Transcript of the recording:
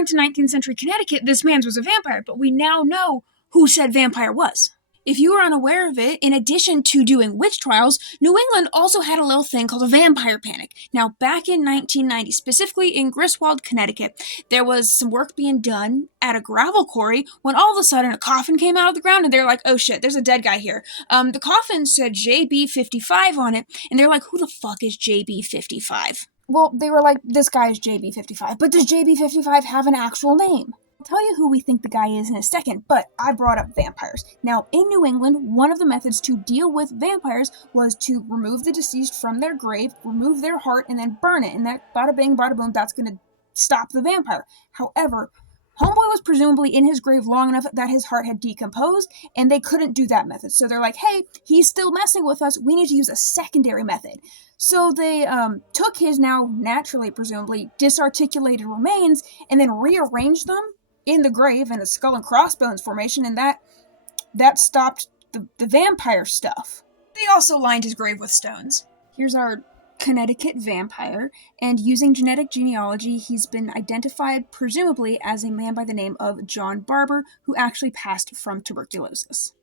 referring to 19th century Connecticut, this man was a vampire, but we now know who said vampire was. If you were unaware of it, in addition to doing witch trials, New England also had a little thing called a vampire panic. Now, back in 1990, specifically in Griswold, Connecticut, there was some work being done at a gravel quarry when all of a sudden a coffin came out of the ground and they're like, oh shit, there's a dead guy here. The coffin said JB55 on it, and they're like, who the fuck is JB55? Well, they were like, this guy is JB55, but does JB55 have an actual name? I'll tell you who we think the guy is in a second, but I brought up vampires. Now, in New England, one of the methods to deal with vampires was to remove the deceased from their grave, remove their heart, and then burn it. And that bada bing, bada boom, that's going to stop the vampire. However, Homeboy was presumably in his grave long enough that his heart had decomposed, and they couldn't do that method. So they're like, hey, he's still messing with us. We need to use a secondary method. So they took his now naturally, presumably, disarticulated remains and then rearranged them in the grave in a skull and crossbones formation, and that stopped the vampire stuff. They also lined his grave with stones. Here's our Connecticut vampire, and using genetic genealogy, he's been identified presumably as a man by the name of John Barber, who actually passed from tuberculosis.